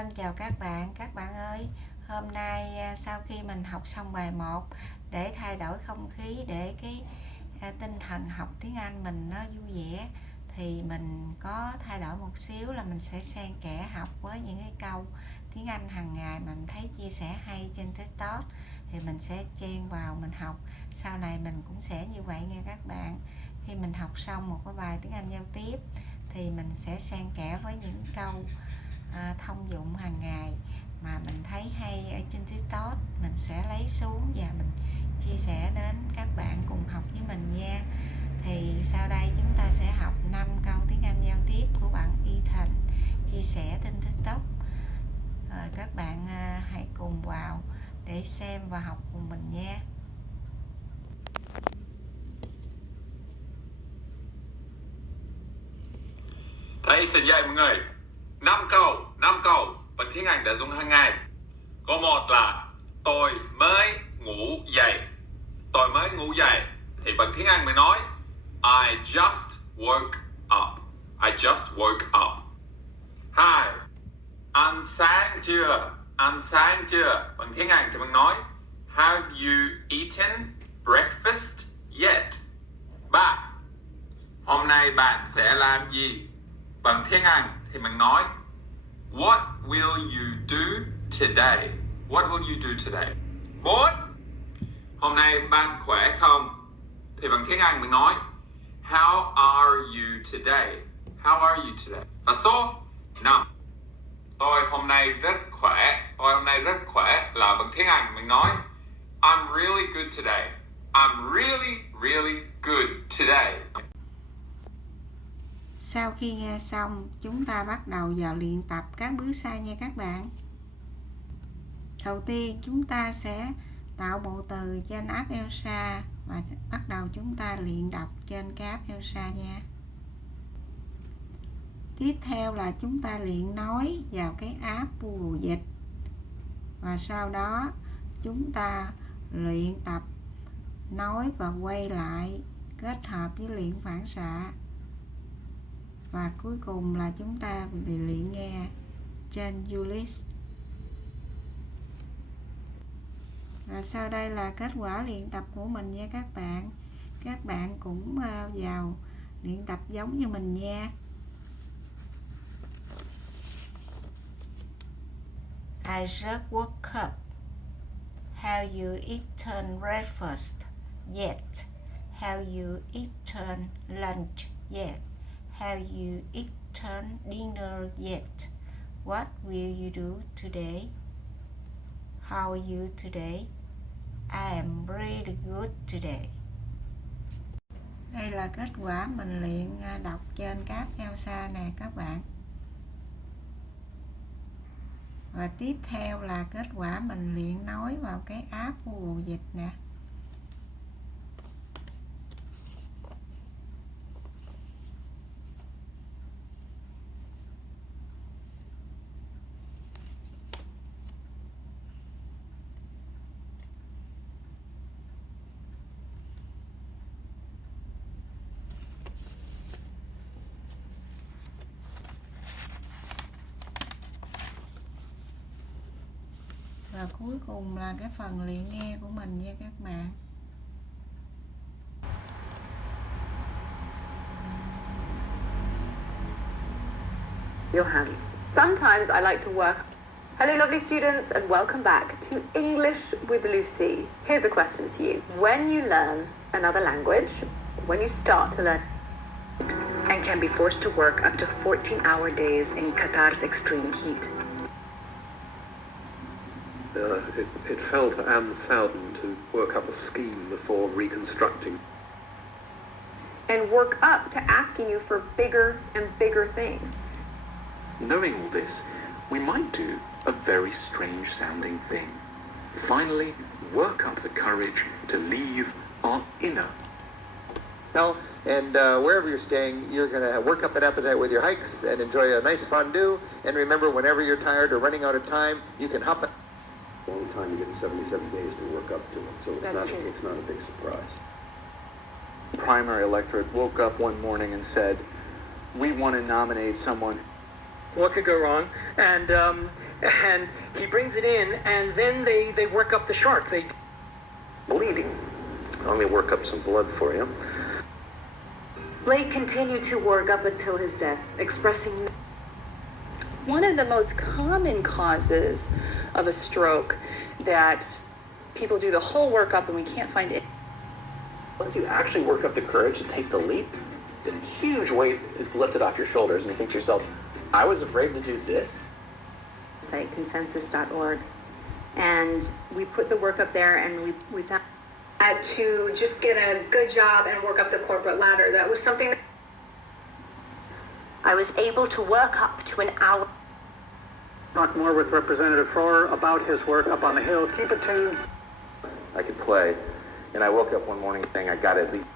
Thân chào các bạn ơi, hôm nay sau khi mình học xong bài 1, để thay đổi không khí, để cái tinh thần học tiếng Anh mình nó vui vẻ, thì mình có thay đổi một xíu là mình sẽ xen kẽ học với những cái câu tiếng Anh hàng ngày mà mình thấy chia sẻ hay trên TikTok, thì mình sẽ chen vào mình học. Sau này mình cũng sẽ như vậy nha các bạn. Khi mình học xong một cái bài tiếng Anh giao tiếp thì mình sẽ xen kẽ với những câu thông dụng hàng ngày mà mình thấy hay ở trên TikTok, mình sẽ lấy xuống và mình chia sẻ đến các bạn cùng học với mình nha. Thì sau đây chúng ta sẽ học 5 câu tiếng Anh giao tiếp của bạn Thân chia sẻ trên TikTok. Rồi các bạn hãy cùng vào để xem và học cùng mình nha. Thấy Ethan dạy mọi người 5 câu bằng tiếng Anh đã dùng hàng ngày. Câu 1 là tôi mới ngủ dậy. Tôi mới ngủ dậy thì bằng tiếng Anh mình nói I just woke up. I just woke up. 2. Ăn sáng chưa? Ăn sáng chưa? Bằng tiếng Anh thì mình nói Have you eaten breakfast yet? 3. Hôm nay bạn sẽ làm gì? Bằng tiếng Anh thì mình nói What will you do today? What will you do today? 4. Hôm nay bạn khỏe không? Thì bằng tiếng Anh mình nói How are you today? How are you today? Và số 5. Tôi hôm nay rất khỏe. Tôi hôm nay rất khỏe là bằng tiếng Anh mình nói I'm really good today. I'm really, really good today. Sau khi nghe xong, chúng ta bắt đầu vào luyện tập các bước sau nha các bạn. Đầu tiên chúng ta sẽ tạo bộ từ trên app Elsa và bắt đầu chúng ta luyện đọc trên cái app Elsa nha. Tiếp theo là chúng ta luyện nói vào cái app Google Dịch. Và sau đó chúng ta luyện tập nói và quay lại kết hợp với luyện phản xạ. Và cuối cùng là chúng ta luyện nghe trên Ulysses. Và sau đây là kết quả luyện tập của mình nha các bạn. Các bạn cũng vào luyện tập giống như mình nha. I just woke up. Have you eaten breakfast yet? Have you eaten lunch yet? Have you eaten dinner yet? What will you do today? How are you today? I am really good today. Đây là kết quả mình luyện đọc trên cái app Elsa nè các bạn. Và tiếp theo là kết quả mình luyện nói vào cái app Google Dịch nè. Và cuối cùng là cái phần luyện nghe của mình nha các bạn. Your hands. Sometimes I like to work. Hello lovely students and welcome back to English with Lucy. Here's a question for you. When you learn another language, when you start to learn and can be forced to work up to 14-hour days in Qatar's extreme heat. It fell to Anne Sowden to work up a scheme before reconstructing. and work up to asking you for bigger and bigger things. Knowing all this, we might do a very strange sounding thing. Finally, work up the courage to leave our inner. And wherever you're staying, you're going to work up an appetite with your hikes and enjoy a nice fondue. And remember, whenever you're tired or running out of time, you can hop it. The only time you get 77 days to work up to it, so it's not a big surprise. Primary electorate woke up one morning and said, we want to nominate someone. What could go wrong? And and he brings it in, and then they work up the shark. They bleeding. Let me work up some blood for you. Blake continued to work up until his death, expressing. One of the most common causes of a stroke that people do the whole workup and we can't find it. Once you actually work up the courage to take the leap, a huge weight is lifted off your shoulders, and you think to yourself, I was afraid to do this? Site consensus.org, and we put the work up there, and we found to just get a good job and work up the corporate ladder. That was something that I was able to work up to an hour. Talk more with Representative Froer about his work up on the Hill. Keep it tuned. I could play, and I woke up one morning saying I got at least.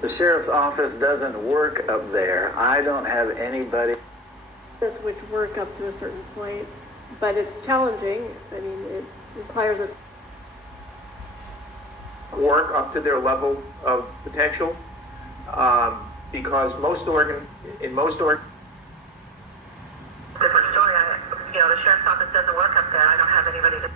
The sheriff's office doesn't work up there. I don't have anybody. Which work up to a certain point, but it's challenging. I mean, it requires us work up to their level of potential, because in most different story. The sheriff's office doesn't work up there. I don't have anybody to.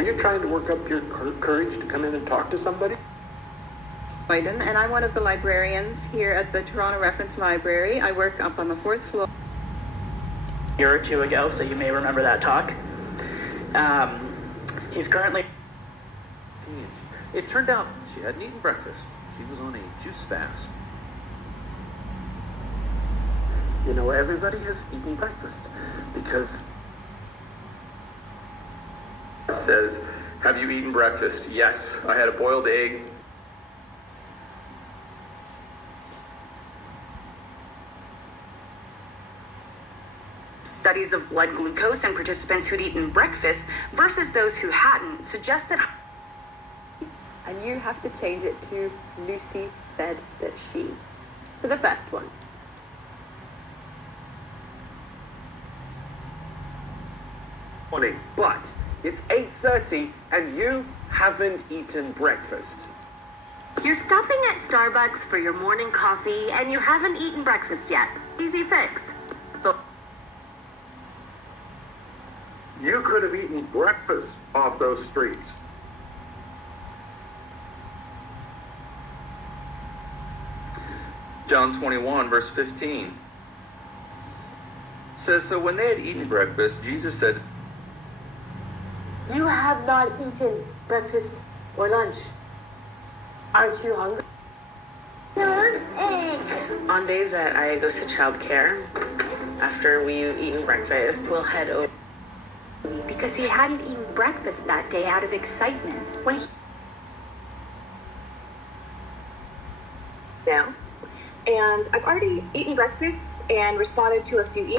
Are you trying to work up your courage to come in and talk to somebody? And I'm one of the librarians here at the Toronto Reference Library. I work up on the 4th floor. A year or two ago, so you may remember that talk. He's currently. It turned out she hadn't eaten breakfast. She was on a juice fast. You know, everybody has eaten breakfast because it says, have you eaten breakfast? Yes, I had a boiled egg. Studies of blood glucose in participants who'd eaten breakfast versus those who hadn't suggested. and you have to change it to Lucy said that she. So the first one. Morning, but it's 8:30 and you haven't eaten breakfast. You're stopping at Starbucks for your morning coffee and you haven't eaten breakfast yet. Easy fix. But You could have eaten breakfast off those streets. John 21, verse 15 says, so when they had eaten breakfast, Jesus said, You have not eaten breakfast or lunch. Aren't you hungry? On days that I go to childcare, after we've eaten breakfast, we'll head over. Because he hadn't eaten breakfast that day out of excitement. When he now, and I've already eaten breakfast and responded to a few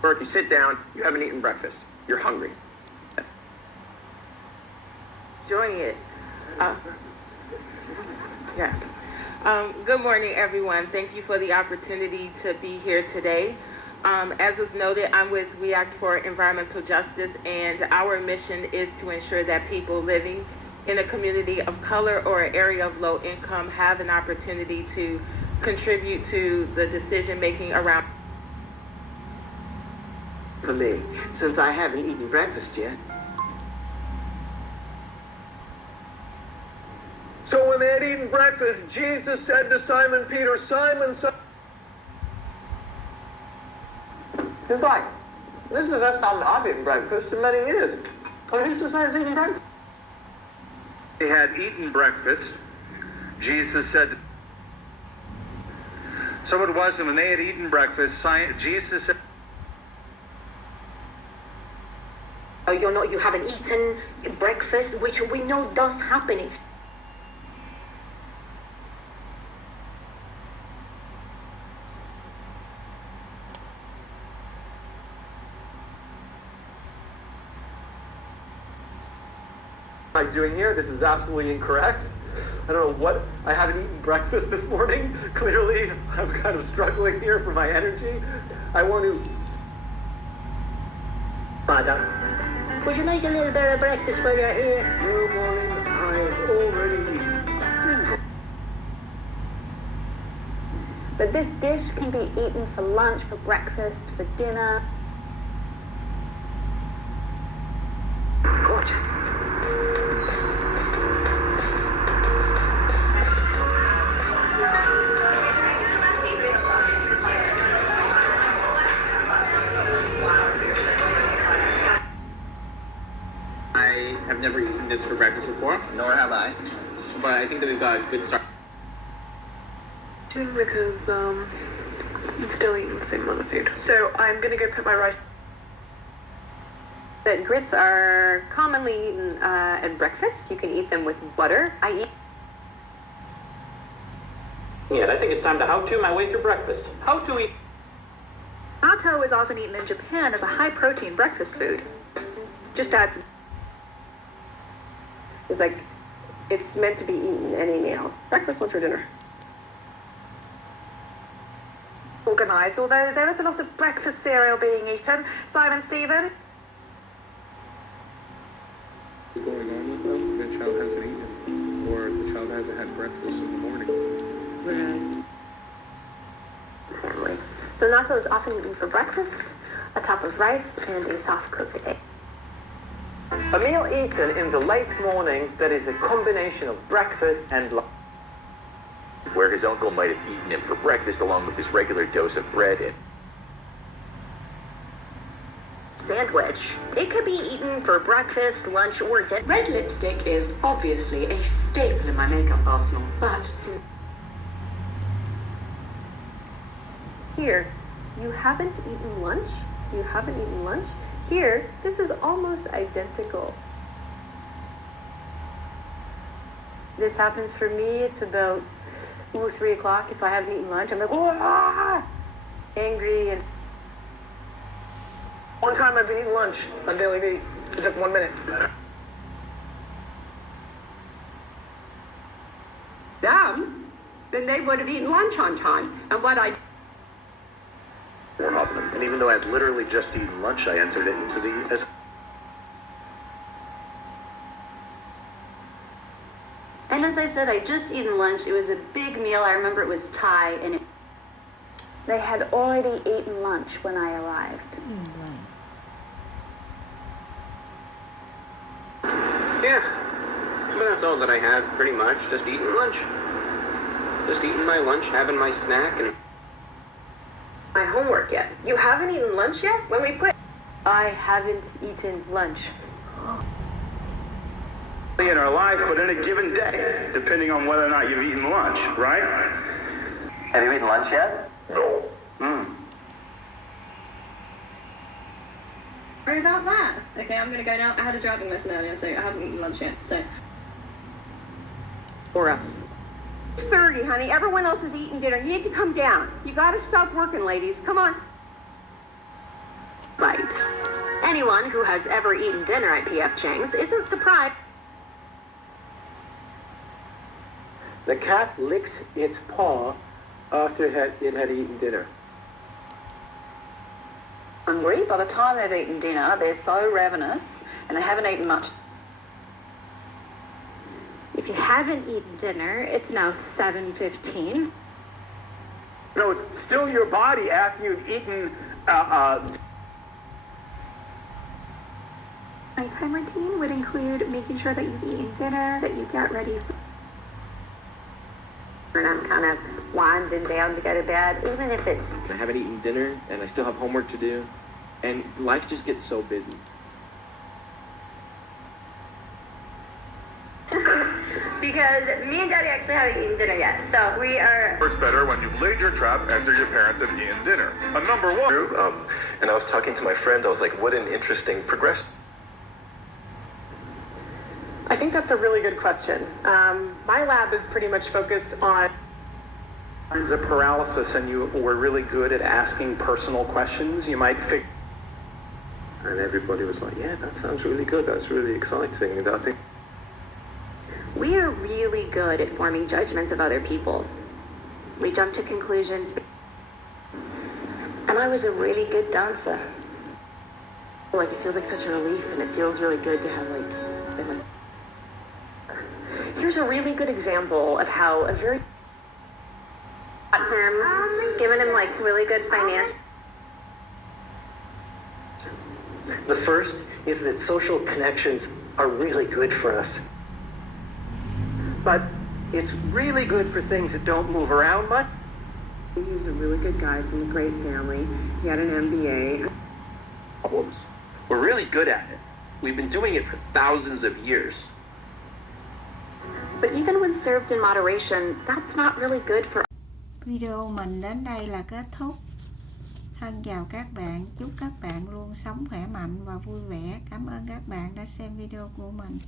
Burke, you sit down, you haven't eaten breakfast. You're hungry. Enjoying it. Yes. Good morning, everyone. Thank you for the opportunity to be here today. As was noted, I'm with We Act for Environmental Justice, and our mission is to ensure that people living in a community of color or an area of low income have an opportunity to contribute to the decision making around. For me, since I haven't eaten breakfast yet. So when they had eaten breakfast, Jesus said to Simon Peter, Simon, In fact, this is the first time I've eaten breakfast in many years. And who says I was eating breakfast? They had eaten breakfast. Jesus said, so it was, and when they had eaten breakfast, Jesus said, you haven't eaten breakfast, which we know does happen. It's What am I doing here? This is absolutely incorrect. I don't know what, I haven't eaten breakfast this morning. Clearly, I'm kind of struggling here for my energy. I want to... Madam, would you like a little bit of breakfast while you're here? No, morning, I've already eaten. But this dish can be eaten for lunch, for breakfast, for dinner. Gorgeous. I have never eaten this for breakfast before. Nor have I. But I think that we've got a good start. Because I'm still eating the same amount of food. So I'm gonna go put my rice. That grits are commonly eaten at breakfast. You can eat them with butter. Yeah, I think it's time to how-to my way through breakfast. How to eat. Natto is often eaten in Japan as a high-protein breakfast food. Just add some. It's like, it's meant to be eaten any meal. Breakfast, lunch, or dinner. Organised, although there is a lot of breakfast cereal being eaten. Simon, Stephen? What's going on with them? The child hasn't eaten, or the child hasn't had breakfast in the morning. Family. So natto is often eaten for breakfast, a top of rice, and a soft-cooked egg. A meal eaten in the late morning that is a combination of breakfast and lunch. Where his uncle might have eaten him for breakfast along with his regular dose of bread and sandwich. It could be eaten for breakfast, lunch, or dinner. Red lipstick is obviously a staple in my makeup arsenal, but Here, you haven't eaten lunch? You haven't eaten lunch? Here, this is almost identical. This happens for me, it's about 3 o'clock. If I haven't eaten lunch, I'm like, oh, angry and... One time I've been eating lunch on Daily Beat. It took 1 minute. them, then they would have eaten lunch on time. And what I One of them. And even though I had literally just eaten lunch, I entered it into the... And as I said, I just eaten lunch. It was a big meal. I remember it was Thai, and it... They had already eaten lunch when I arrived. Yeah, but that's all that I have, pretty much. Just eating lunch. Just eating my lunch, having my snack, and... My homework yet. You haven't eaten lunch yet? When we put... I haven't eaten lunch. In our life, but in a given day, depending on whether or not you've eaten lunch, right? Have you eaten lunch yet? No. Sorry about that. Okay, I'm gonna go now. I had a driving lesson earlier, so I haven't eaten lunch yet, so. Or us. It's 30, honey. Everyone else is eating dinner. You need to come down. You gotta stop working, ladies. Come on. Right. Anyone who has ever eaten dinner at P.F. Chang's isn't surprised. The cat licked its paw after it had eaten dinner. Hungry. By the time they've eaten dinner, they're so ravenous and they haven't eaten much. If you haven't eaten dinner, it's now 7:15. So it's still your body after you've eaten. My time routine would include making sure that you've eaten dinner, that you get ready for... And I'm kind of winding down to go to bed, even if it's... I haven't eaten dinner, and I still have homework to do, and life just gets so busy. Because me and Daddy actually haven't eaten dinner yet, so we are... It's better when you've laid your trap after your parents have eaten dinner. Number one. And I was talking to my friend, I was like, what an interesting progression. I think that's a really good question. My lab is pretty much focused on Signs of paralysis, and you were really good at asking personal questions. You might figure. And everybody was like, yeah, that sounds really good. That's really exciting. And I think We are really good at forming judgments of other people. We jump to conclusions. And I was a really good dancer. Like, it feels like such a relief, and it feels really good to have, been Here's a really good example of how a very... him, given him like really good financial. The first is that social connections are really good for us. But it's really good for things that don't move around much. He was a really good guy from a great family. He had an MBA. Problems. We're really good at it. We've been doing it for thousands of years. But even when served in moderation, that's not really good for. Video mình đến đây là kết thúc. Thân chào các bạn, chúc các bạn luôn sống khỏe mạnh và vui vẻ. Cảm ơn các bạn đã xem video của mình.